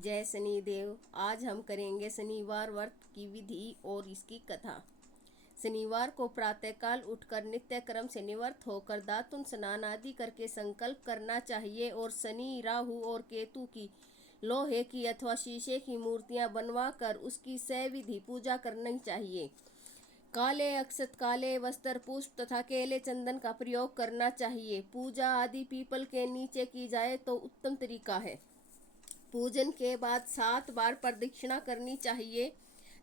जय शनिदेव। आज हम करेंगे शनिवार व्रत की विधि और इसकी कथा। शनिवार को प्रातःकाल उठकर नित्य क्रम शनि व्रत होकर दातुन स्नान आदि करके संकल्प करना चाहिए और शनि, राहु और केतु की लोहे की अथवा शीशे की मूर्तियां बनवाकर उसकी सविधि पूजा करनी चाहिए। काले अक्षत, काले वस्त्र, पुष्प तथा केले चंदन का प्रयोग करना चाहिए। पूजा आदि पीपल के नीचे की जाए तो उत्तम तरीका है। पूजन के बाद 7 बार प्रदक्षिणा करनी चाहिए।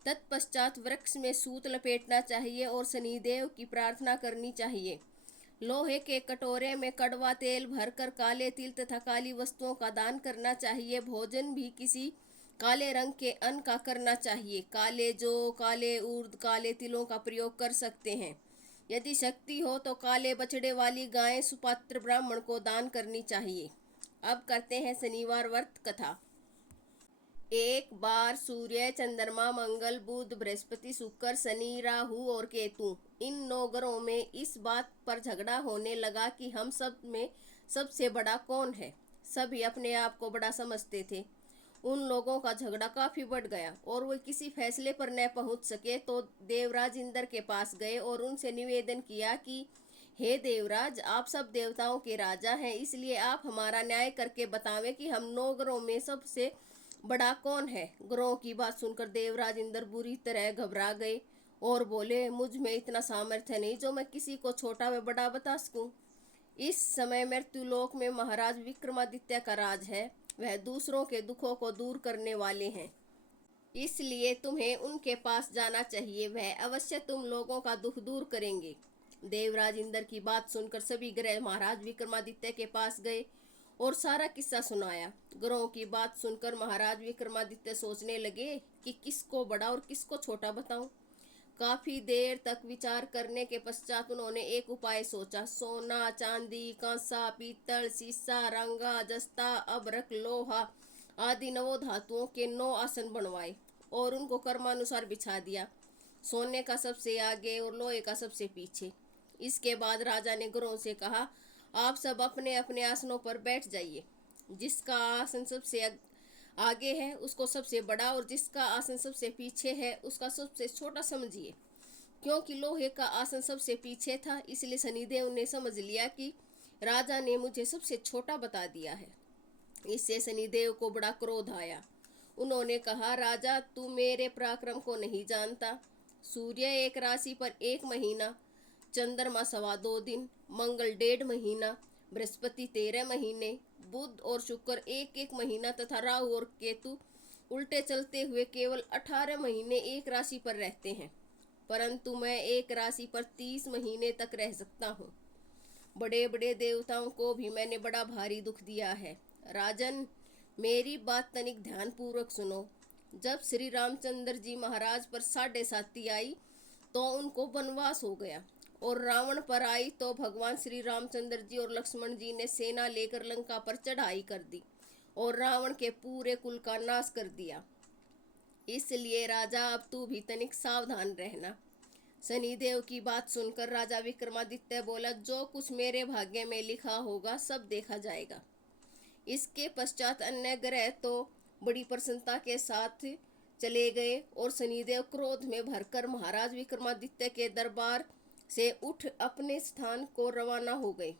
तत्पश्चात वृक्ष में सूत लपेटना चाहिए और शनिदेव की प्रार्थना करनी चाहिए। लोहे के कटोरे में कड़वा तेल भरकर काले तिल तथा काली वस्तुओं का दान करना चाहिए। भोजन भी किसी काले रंग के अन्न का करना चाहिए। काले जौ, काले उर्द, काले तिलों का प्रयोग कर सकते हैं। यदि शक्ति हो तो काले बछड़े वाली गाय सुपात्र ब्राह्मण को दान करनी चाहिए। अब करते हैं शनिवार व्रत कथा। एक बार सूर्य, चंद्रमा, मंगल, बुध, बृहस्पति, शुक्र, शनि, राहु और केतु इन 9 ग्रहों में इस बात पर झगड़ा होने लगा कि हम सब में सबसे बड़ा कौन है। सभी अपने आप को बड़ा समझते थे। उन लोगों का झगड़ा काफी बढ़ गया और वे किसी फैसले पर न पहुंच सके तो देवराज इंद्र के पास गए और उनसे निवेदन किया कि हे देवराज, आप सब देवताओं के राजा हैं, इसलिए आप हमारा न्याय करके बतावें कि हम 9 ग्रहों में सबसे बड़ा कौन है। ग्रहों की बात सुनकर देवराज इंद्र बुरी तरह घबरा गए और बोले, मुझ में इतना सामर्थ्य नहीं जो मैं किसी को छोटा व बड़ा बता सकूं। इस समय मृत्युलोक में महाराज विक्रमादित्य का राज है। वह दूसरों के दुखों को दूर करने वाले हैं, इसलिए तुम्हें उनके पास जाना चाहिए। वह अवश्य तुम लोगों का दुख दूर करेंगे। देवराज इंद्र की बात सुनकर सभी ग्रह महाराज विक्रमादित्य के पास गए और सारा किस्सा सुनाया। ग्रहों की बात सुनकर महाराज विक्रमादित्य सोचने लगे कि किसको बड़ा और किसको छोटा बताऊं। काफी देर तक विचार करने के पश्चात उन्होंने एक उपाय सोचा। सोना, चांदी, कांसा, पीतल, सीसा, रंगा, जस्ता, अभ्रक, लोहा आदि 9 धातुओं के 9 आसन बनवाए और उनको कर्मानुसार बिछा दिया। सोने का सबसे आगे और लोहे का सबसे पीछे। इसके बाद राजा ने ग्रहों से कहा, आप सब अपने अपने आसनों पर बैठ जाइए। जिसका आसन सबसे आगे है उसको सबसे बड़ा और जिसका आसन सबसे पीछे है उसका सबसे छोटा समझिए। क्योंकि लोहे का आसन सबसे पीछे था, इसलिए शनिदेव ने समझ लिया कि राजा ने मुझे सबसे छोटा बता दिया है। इससे शनिदेव को बड़ा क्रोध आया। उन्होंने कहा, राजा, तू मेरे पराक्रम को नहीं जानता। सूर्य एक राशि पर 1 महीना, चंद्रमा 2.25 दिन, मंगल 1.5 महीना, बृहस्पति 13 महीने, बुध और शुक्र 1-1 महीना तथा राहु और केतु उल्टे चलते हुए केवल 18 महीने एक राशि पर रहते हैं। परंतु मैं एक राशि पर 30 महीने तक रह सकता हूँ। बड़े बड़े देवताओं को भी मैंने बड़ा भारी दुख दिया है। राजन, मेरी बात तनिक ध्यान पूर्वक सुनो। जब श्री रामचंद्र जी महाराज पर 7.5 आई तो उनको वनवास हो गया और रावण पर आई तो भगवान श्री रामचंद्र जी और लक्ष्मण जी ने सेना लेकर लंका पर चढ़ाई कर दी और रावण के पूरे कुल का नाश कर दिया। इसलिए राजा, अब तू भी तनिक सावधान रहना। शनिदेव की बात सुनकर राजा विक्रमादित्य बोला, जो कुछ मेरे भाग्य में लिखा होगा सब देखा जाएगा। इसके पश्चात अन्य ग्रह तो बड़ी प्रसन्नता के साथ चले गए और शनिदेव क्रोध में भरकर महाराज विक्रमादित्य के दरबार से उठ अपने स्थान को रवाना हो गए।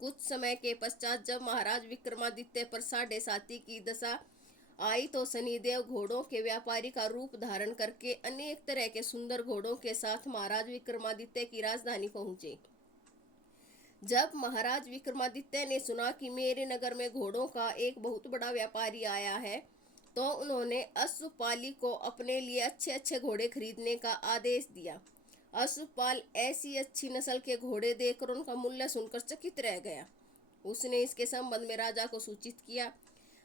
कुछ समय के पश्चात जब महाराज विक्रमादित्य पर 7.5 की दशा आई तो शनिदेव घोड़ों के व्यापारी का रूप धारण करके अनेक तरह के सुंदर घोड़ों के साथ महाराज विक्रमादित्य की राजधानी पहुंचे। जब महाराज विक्रमादित्य ने सुना कि मेरे नगर में घोड़ों का एक बहुत बड़ा व्यापारी आया है तो उन्होंने अश्वपाली को अपने लिए अच्छे अच्छे घोड़े खरीदने का आदेश दिया। अश्वपाल ऐसी अच्छी नस्ल के घोड़े देखकर उनका मूल्य सुनकर चकित रह गया। उसने इसके संबंध में राजा को सूचित किया।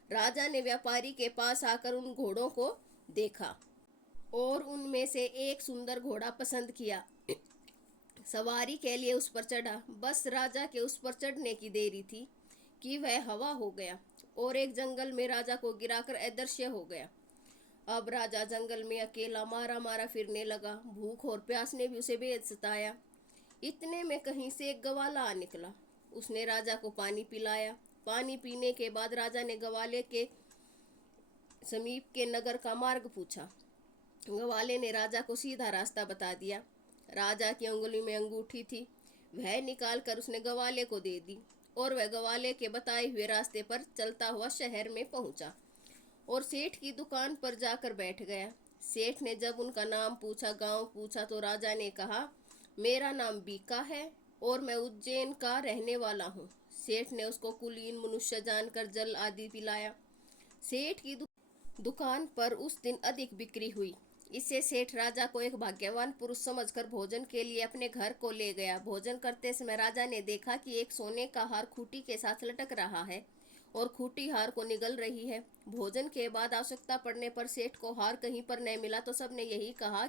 राजा ने व्यापारी के पास आकर उन घोड़ों को देखा और उनमें से एक सुंदर घोड़ा पसंद किया। सवारी के लिए उस पर चढ़ा। बस राजा के उस पर चढ़ने की देरी थी कि वह हवा हो गया और एक जंगल में राजा को गिराकर अदृश्य हो गया। अब राजा जंगल में अकेला मारा मारा फिरने लगा। भूख और प्यास ने भी उसे बेहद सताया। इतने में कहीं से एक गवाला आ निकला। उसने राजा को पानी पिलाया। पानी पीने के बाद राजा ने गवाले के समीप के नगर का मार्ग पूछा। ग्वाले ने राजा को सीधा रास्ता बता दिया। राजा की अंगुली में अंगूठी थी, वह निकाल कर उसने ग्वाले को दे दी और वह ग्वाले के बताए हुए रास्ते पर चलता हुआ शहर में पहुंचा और सेठ की दुकान पर जाकर बैठ गया। सेठ ने जब उनका नाम पूछा, गांव पूछा, तो राजा ने कहा, मेरा नाम बीका है और मैं उज्जैन का रहने वाला हूँ। सेठ ने उसको कुलीन मनुष्य जानकर जल आदि पिलाया। सेठ की दुकान पर उस दिन अधिक बिक्री हुई। इससे सेठ राजा को एक भाग्यवान पुरुष समझकर भोजन के लिए अपने घर को ले गया। भोजन करते समय राजा ने देखा कि एक सोने का हार खूंटी के साथ लटक रहा है और खूंटी हार को निगल रही है। भोजन के बाद आवश्यकता पड़ने पर सेठ को हार कहीं पर न मिला तो सबने यही कहा,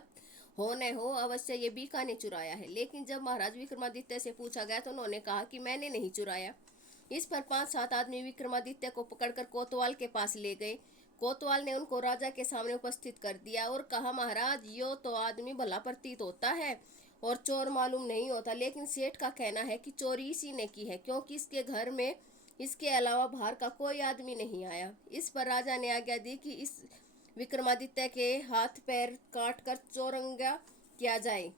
हो न हो अवश्य ये बीका ने चुराया है। लेकिन जब महाराज विक्रमादित्य से पूछा गया तो उन्होंने कहा कि मैंने नहीं चुराया। इस पर 5-7 आदमी विक्रमादित्य को पकड़कर कोतवाल के पास ले गए। कोतवाल ने उनको राजा के सामने उपस्थित कर दिया और कहा, महाराज, यो तो आदमी भला प्रतीत होता है और चोर मालूम नहीं होता, लेकिन सेठ का कहना है कि चोरी इसी ने की है, क्योंकि इसके घर में इसके अलावा बाहर का कोई आदमी नहीं आया। इस पर राजा ने आज्ञा दी कि इस विक्रमादित्य के हाथ पैर काट कर चौरंगा किया जाए।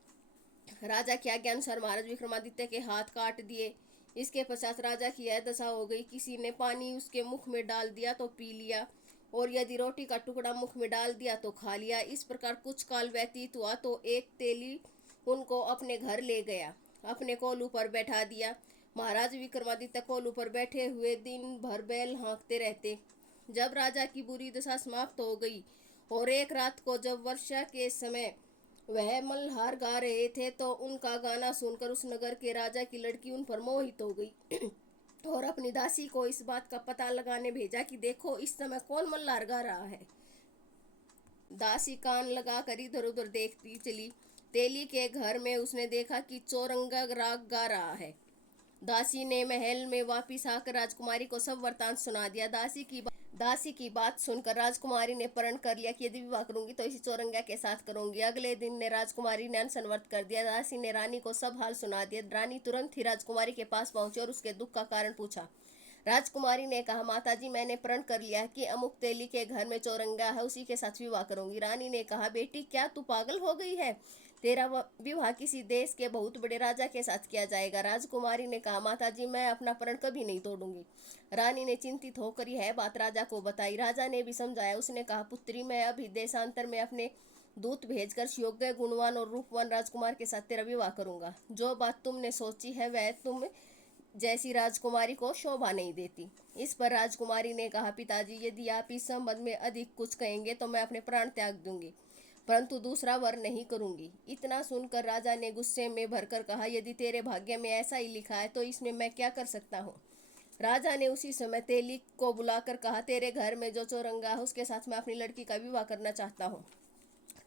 राजा की आज्ञा अनुसार महाराज विक्रमादित्य के हाथ काट दिए। इसके पश्चात राजा की यह दशा हो गई, किसी ने पानी उसके मुख में डाल दिया तो पी लिया और यदि रोटी का टुकड़ा मुख में डाल दिया तो खा लिया। इस प्रकार कुछ काल व्यतीत हुआ तो एक तेली उनको अपने घर ले गया, अपने कोलू पर बैठा दिया। महाराज विक्रमादित्य कोलू पर बैठे हुए दिन भर बैल हाँकते रहते। जब राजा की बुरी दशा समाप्त हो गई और एक रात को जब वर्षा के समय वह मल्हार गा रहे थे तो उनका गाना सुनकर उस नगर के राजा की लड़की उन पर मोहित हो गई और अपनी दासी को इस बात का पता लगाने भेजा कि देखो इस समय कौन मल्हार गा रहा है। दासी कान लगा कर इधर उधर देखती चली। तेली के घर में उसने देखा कि चौरंगा राग गा रहा है। दासी ने महल में वापिस आकर राजकुमारी को सब वृतांत सुना दिया। दासी की बात सुनकर राजकुमारी ने प्रण कर लिया कि यदि विवाह करूंगी तो इसी चौरंगा के साथ करूंगी। अगले दिन ने राजकुमारी ने अनशन व्रत कर दिया। दासी ने रानी को सब हाल सुना दिया। रानी तुरंत ही राजकुमारी के पास पहुंची और उसके दुख का कारण पूछा। राजकुमारी ने कहा, माताजी, मैंने प्रण कर लिया कि अमुक तेली के घर में चौरंगा है, उसी के साथ विवाह करूंगी। रानी ने कहा, बेटी, क्या तू पागल हो गई है? तेरा विवाह किसी देश के बहुत बड़े राजा के साथ किया जाएगा। राजकुमारी ने कहा, माताजी, मैं अपना प्रण कभी नहीं तोड़ूंगी। रानी ने चिंतित होकर यह बात राजा को बताई। राजा ने भी समझाया। उसने कहा, पुत्री, मैं अभी देशांतर में अपने दूत भेजकर योग्य, गुणवान और रूपवान राजकुमार के साथ तेरा विवाह करूंगा। जो बात तुमने सोची है वह तुम जैसी राजकुमारी को शोभा नहीं देती। इस पर राजकुमारी ने कहा, पिताजी, यदि आप इस संबंध में अधिक कुछ कहेंगे तो मैं अपने प्राण त्याग दूंगी, परंतु दूसरा वर नहीं करूंगी। इतना सुनकर राजा ने गुस्से में भरकर कहा, यदि तेरे भाग्य में ऐसा ही लिखा है तो इसमें मैं क्या कर सकता हूँ। राजा ने उसी समय तेली को बुलाकर कहा, तेरे घर में जो चौरंगा है उसके साथ मैं अपनी लड़की का विवाह करना चाहता हूँ।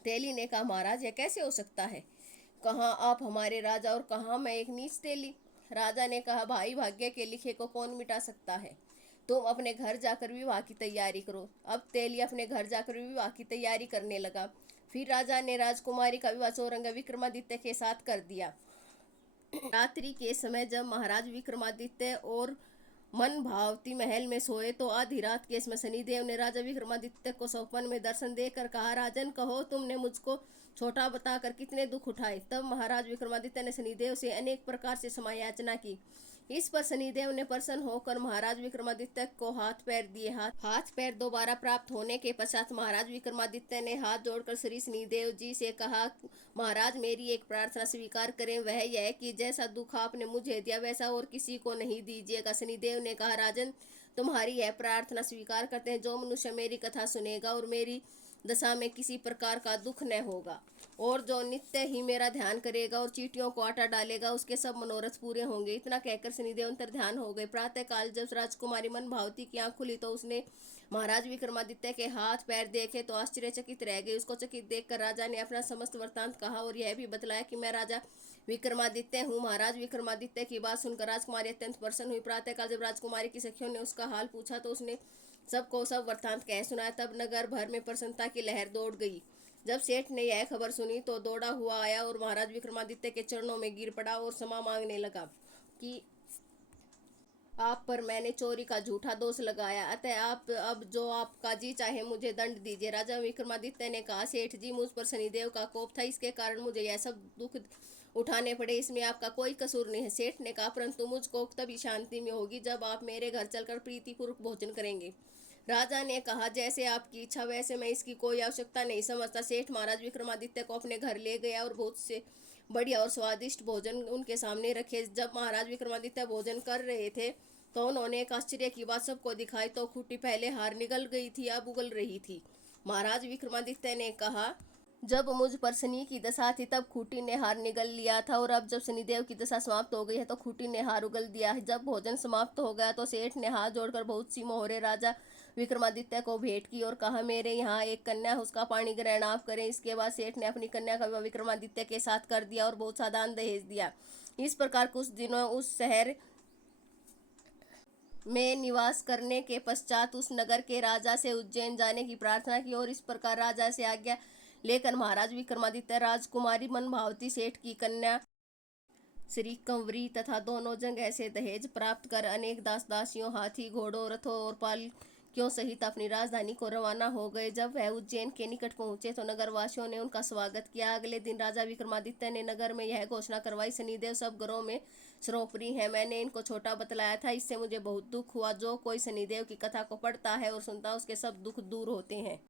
तेली ने कहा, महाराज, यह कैसे हो सकता है? कहाँ आप हमारे राजा और कहाँ मैं एक नीच तेली। राजा ने कहा, भाई, भाग्य के लिखे को कौन मिटा सकता है। तुम अपने घर जाकर विवाह की तैयारी करो। अब तेली अपने घर जाकर विवाह की तैयारी करने लगा। फिर राजा ने राजकुमारी का विवाह चौरंगा विक्रमादित्य के साथ कर दिया। रात्रि के समय जब महाराज विक्रमादित्य और मन भावती महल में सोए तो आधी रात के समय शनिदेव ने राजा विक्रमादित्य को स्वप्न में दर्शन देकर कहा, राजन, कहो तुमने मुझको छोटा बताकर कितने दुख उठाए। तब महाराज विक्रमादित्य ने शनिदेव से अनेक प्रकार से क्षमायाचना की। इस पर शनिदेव ने प्रसन्न होकर महाराज विक्रमादित्य को हाथ पैर दिए। हाथ पैर दोबारा प्राप्त होने के पश्चात महाराज विक्रमादित्य ने हाथ जोड़कर श्री शनिदेव जी से कहा, महाराज, मेरी एक प्रार्थना स्वीकार करें। वह यह कि जैसा दुख आपने मुझे दिया वैसा और किसी को नहीं दीजिएगा। शनिदेव ने कहा, राजन, तुम्हारी यह प्रार्थना स्वीकार करते हैं। जो मनुष्य मेरी कथा सुनेगा और मेरी दशा में किसी प्रकार का दुख न होगा और जो नित्य ही मेरा ध्यान करेगा और चींटियों को आटा डालेगा, उसके सब मनोरथ पूरे होंगे। इतना कहकर शनिदेव अंतर ध्यान हो गए। प्रातः काल जब राजकुमारी मन भावती की आंख खुली तो उसने महाराज विक्रमादित्य के हाथ पैर देखे तो आश्चर्यचकित रह गई। उसको चकित देखकर राजा ने अपना समस्त वृत्तांत कहा और यह भी बतलाया कि मैं राजा विक्रमादित्य हूँ। महाराज विक्रमादित्य की बात सुनकर राजकुमारी अत्यंत प्रसन्न हुई। प्रातःकाल जब राजकुमारी की सखियों ने उसका हाल पूछा तो उसने सबको सब वृत्तांत कह सुनाया। तब नगर भर में प्रसन्नता की लहर दौड़ गई। जब सेठ ने यह खबर सुनी तो दौड़ा हुआ आया और महाराज विक्रमादित्य के चरणों में गिर पड़ा और क्षमा मांगने लगा कि आप पर मैंने चोरी का झूठा दोष लगाया, अतः आप अब जो आपका जी चाहे मुझे दंड दीजिए। राजा विक्रमादित्य ने कहा, सेठ जी, मुझ पर शनिदेव का कोप था, इसके कारण मुझे यह सब दुख उठाने पड़े, इसमें आपका कोई कसूर नहीं है। सेठ ने कहा, परंतु मुझको तभी शांति में होगी जब आप मेरे घर चलकर प्रीतिपूर्वक भोजन करेंगे। राजा ने कहा, जैसे आपकी इच्छा, वैसे मैं इसकी कोई आवश्यकता नहीं समझता। सेठ महाराज विक्रमादित्य को अपने घर ले गया और बहुत से बढ़िया और स्वादिष्ट भोजन उनके सामने रखे। जब महाराज विक्रमादित्य भोजन कर रहे थे तो उन्होंने एक आश्चर्य की बात सबको दिखाई। तो खूंटी पहले हार निगल गई थी, अब उगल रही थी। महाराज विक्रमादित्य ने कहा, जब मुझ पर शनि की दशा थी तब खूंटी ने हार निगल लिया था, और अब जब शनिदेव की दशा समाप्त हो गई है तो खूंटी ने हार उगल दिया है। जब भोजन समाप्त हो गया तो सेठ ने हाथ जोड़कर बहुत सी मोहरे राजा विक्रमादित्य को भेंट की और कहा, मेरे यहाँ एक कन्या है, उसका पाणी ग्रहण आप करें। इसके बाद सेठ ने अपनी कन्या का विवाह विक्रमादित्य के साथ कर दिया और बहुत सा दान दहेज दिया। इस प्रकार कुछ दिनों उस शहर में निवास करने के पश्चात उस नगर के राजा से उज्जैन जाने की प्रार्थना की, और इस प्रकार राजा से आज्ञा लेकर महाराज विक्रमादित्य राजकुमारी मनभावती सेठ की कन्या श्री कंवरी तथा दोनों जगह से दहेज प्राप्त कर अनेक दास दासियों, हाथी, घोड़ों, रथों और पालकियों सहित अपनी राजधानी को रवाना हो गए। जब वह उज्जैन के निकट पहुंचे तो नगरवासियों ने उनका स्वागत किया। अगले दिन राजा विक्रमादित्य ने नगर में यह घोषणा करवाई, शनिदेव सब ग्रहों में सर्वोपरि है। मैंने इनको छोटा बतलाया था, इससे मुझे बहुत दुख हुआ। जो कोई शनिदेव की कथा को पढ़ता है और सुनता है, उसके सब दुख दूर होते हैं।